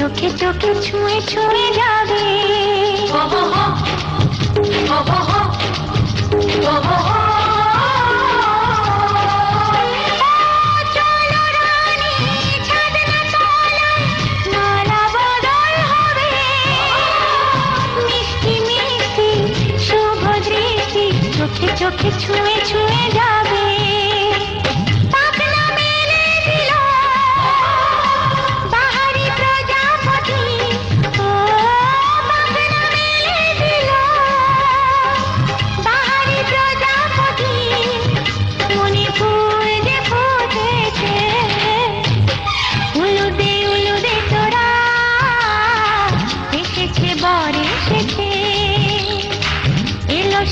চোখে চোখে ছুঁয়ে ছুঁয়ে যাবে। চোখে চোখে ছুঁয়ে ছুঁয়ে যাবে।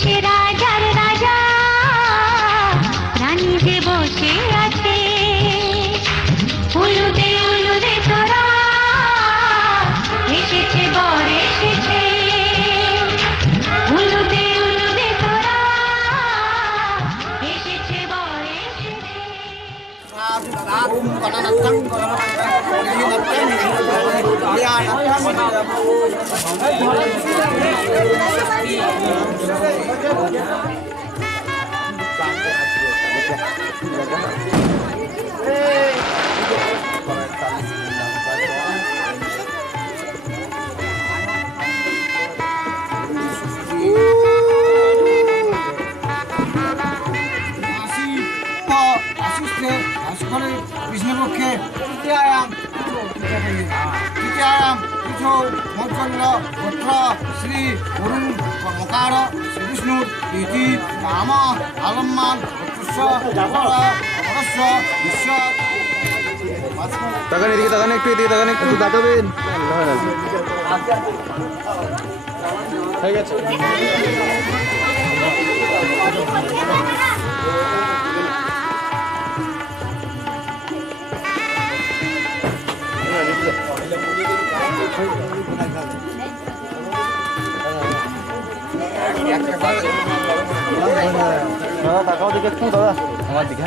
সে রাজার রাজা রানী যে বসে আছে, উলুদে উলুদে তোরা এসেছে বর এসেছে, উলুদে উলুদে তোরা এসেছে বর এসেছে। কৃষ্ণপক্ষে তৃতীয়ায়াম পৃথো মৌচল্য গোত্র শ্রী অরুণ মকার শ্রীবিষ্ণুর ইতি রাম আলম্মান তাকান এদিকে, তাকান একটু, এদিকে তাকান একটু, তাকাবেন। হয়ে গেছে। দাদা তাকাও দিকে একটু, দাদা আমার দিকে।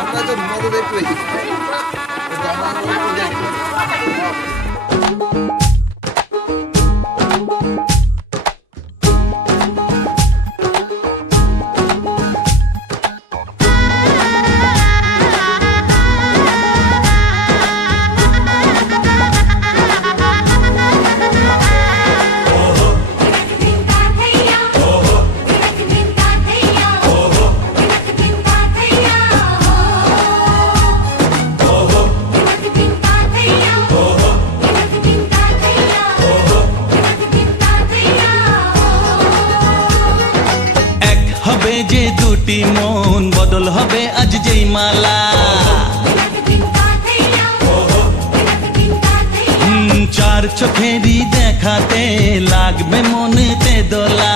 আমরা তো ঘুমাতে দেখতে যে দুটি মন বদল হবে আজ যেই মালা, চার চোখেরই দেখাতে লাগবে মনেতে দোলা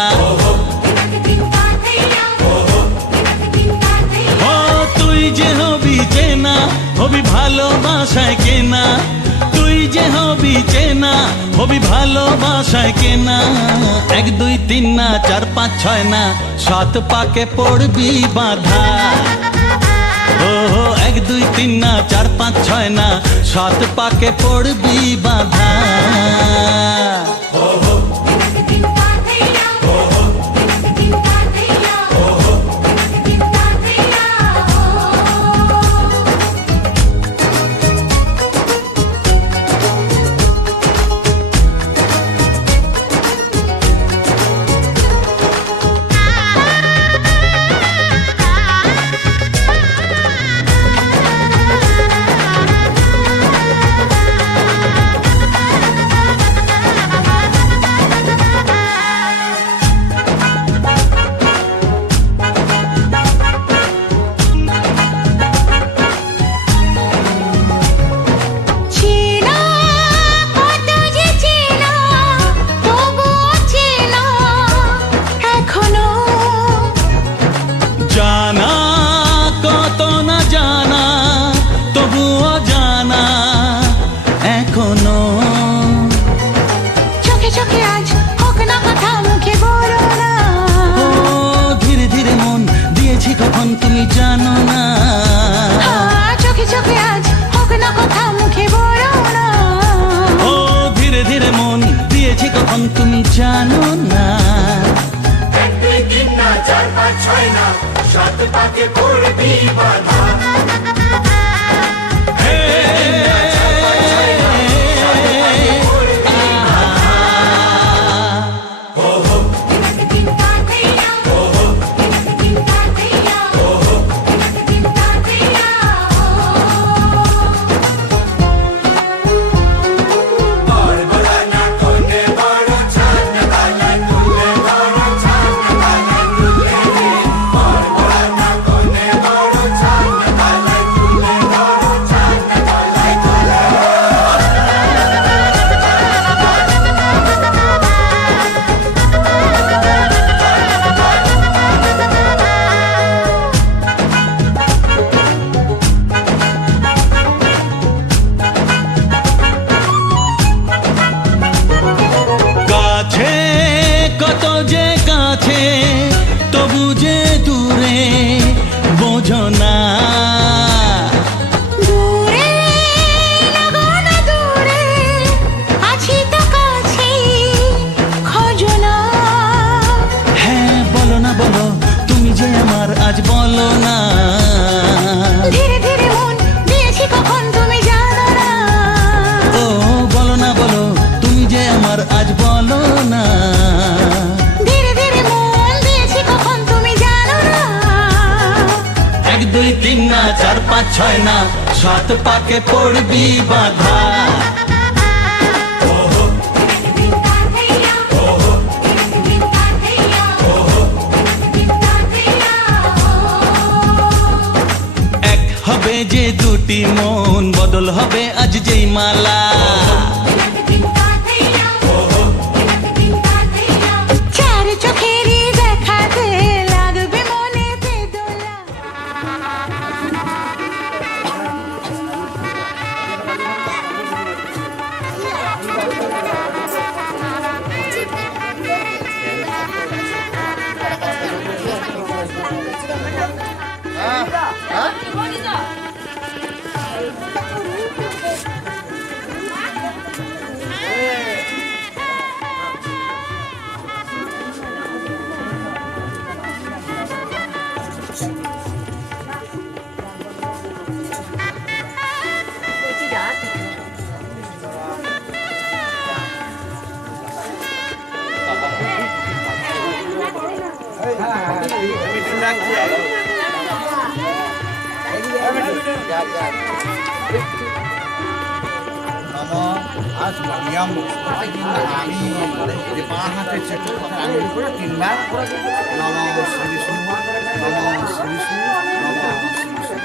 ও তুই যে হবি চেনা হবি ভালোবাসায় কেনা তুই যে হবি চেনা হবি ভালোবাসায় কেনা 1 2 3 না 4 5 6 না 7 পাকে পড়বি বাঁধা ও 1 2 3 না 4 5 6 না 7 পাকে পড়বি বাঁধা জানা কত না জানা তবুও জানা এখনো চোখে চোখে আজ হোক না কথা মুখে বলো না ও ধীরে ধীরে মন দিয়েছি কখন তুমি জানো না চোখে চোখে আজ হোক না কথা মুখে বলো না ও ধীরে ধীরে মন দিয়েছি কখন তুমি জানো না 1 2 3 না 4 5 6 না 7 পাকে পড়বি বাঁধা কত যে কাছে তবু যে দূরে বোঝো না দূরে লাগো না দূরে আছি তো কাছে খোঁজো না হ্যাঁ বলো না বলো তুমি যে আমার আজ বলো না ধীরে ধীরে মন দিয়েছি কখন তুমি জানো না ও বলো না বলো তুমি যে আমার আজ বলো না ধীরে ধীরে মন দিয়েছি কখন তুমি জানো না 1 2 3 না 4 5 6 না 7 পাকে পড়বি বাঁধা এক হবে যে দুটি মন বদল হবে আজ যেই মালা চার চোখেরই দেখাতে লাগবে মনেতে দোলা আজ নিয়ম আমি যে বাঁ হাতে ছেটে আঙুল করে 3 বার নম শ্রী বিষ্ণু নম শ্রী বিষ্ণু নম শ্রী বিষ্ণু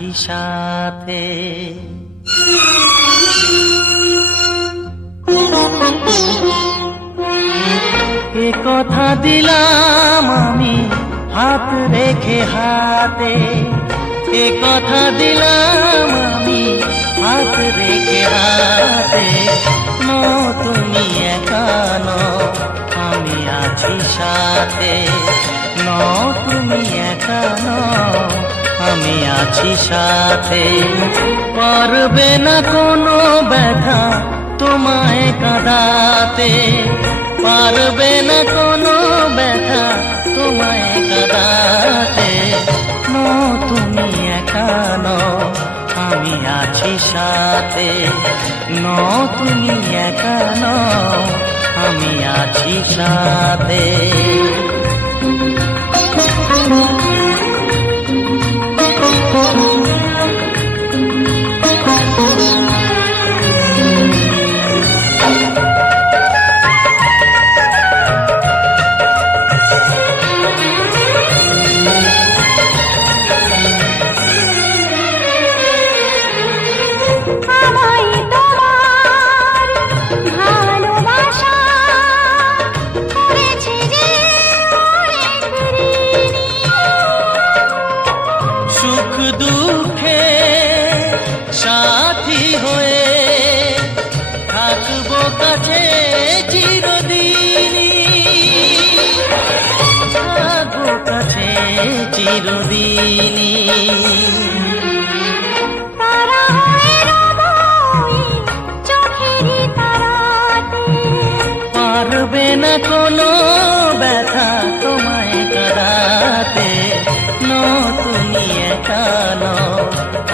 আছি সাথে। এ কথা দিলাম আমি হাত রেখে হাতে, এ কথা দিলাম আমি হাত রেখে হাতে। নো তুমি একা নও, আমি আছি সাথে। নো তুমি একা নও, আমি আছি সাথে। পারবে না কোনো ব্যথা তোমায় কাঁদাতে, পারবে না কোনো ব্যথা তোমায় কাঁদাতে। নো তুমি একা নও, আমি আছি সাথে। নো তুমি একা নও, আমি আছি সাথে। আমায় তোমার ভালোবাসা করেছে যে অনেক ঋণী। সুখ দুঃখে সাথী হয়ে থাকবো কাছে চিরদিনই, থাকবো কাছে চিরদিনই। তারা হয়ে রব এই চোখেরই তারাতে। পারবে না কোনো ব্যথা তোমায় কাঁদাতে। নো তুমি একা নও,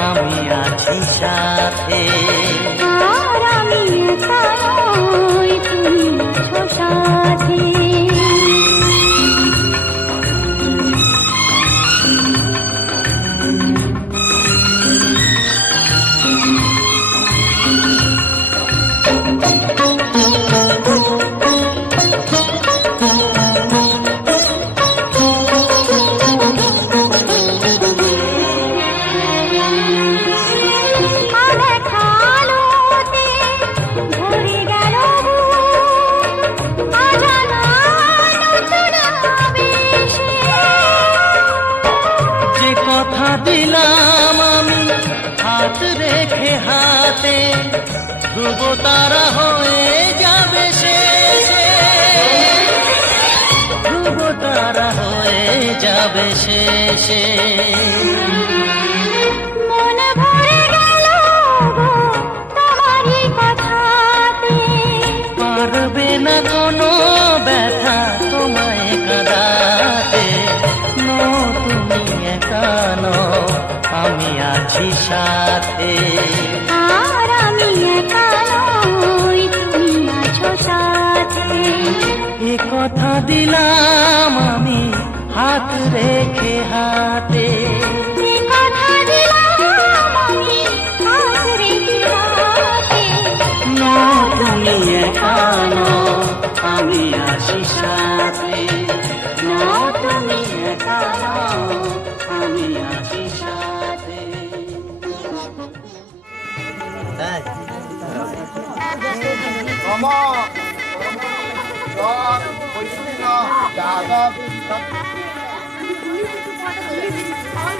আমি আছি সাথে। আর আমি একা নই, তুমি আছো সাথে। আদেখা আলোতে ভরে গেল বুক, অজানা নতুন আবেশে। যে কথা দিলাম আমি হাত রেখে হাতে, ধ্রুব তারা হয়ে যাবে শেষে, ধ্রুব তারা হয়ে যাবে শেষে। মন ভরে গেল গো তোমারই কথাতে। পারবে না কোনো ব্যথা তোমায় কাঁদাতে। নো তুমি একা নও, আমি আছি সাথে। আর আমি একা নই, তুমি আছো সাথে। এ কথা দিলাম আমি হাত রেখে হাতে। এ কথা দিলাম আমি হাত রেখে হাতে। নো তুমি একা নও, আমি আছি সাথে। নো তুমি একা নও, আমি আছি সাথে। রমা চল বলছি না দাদা আর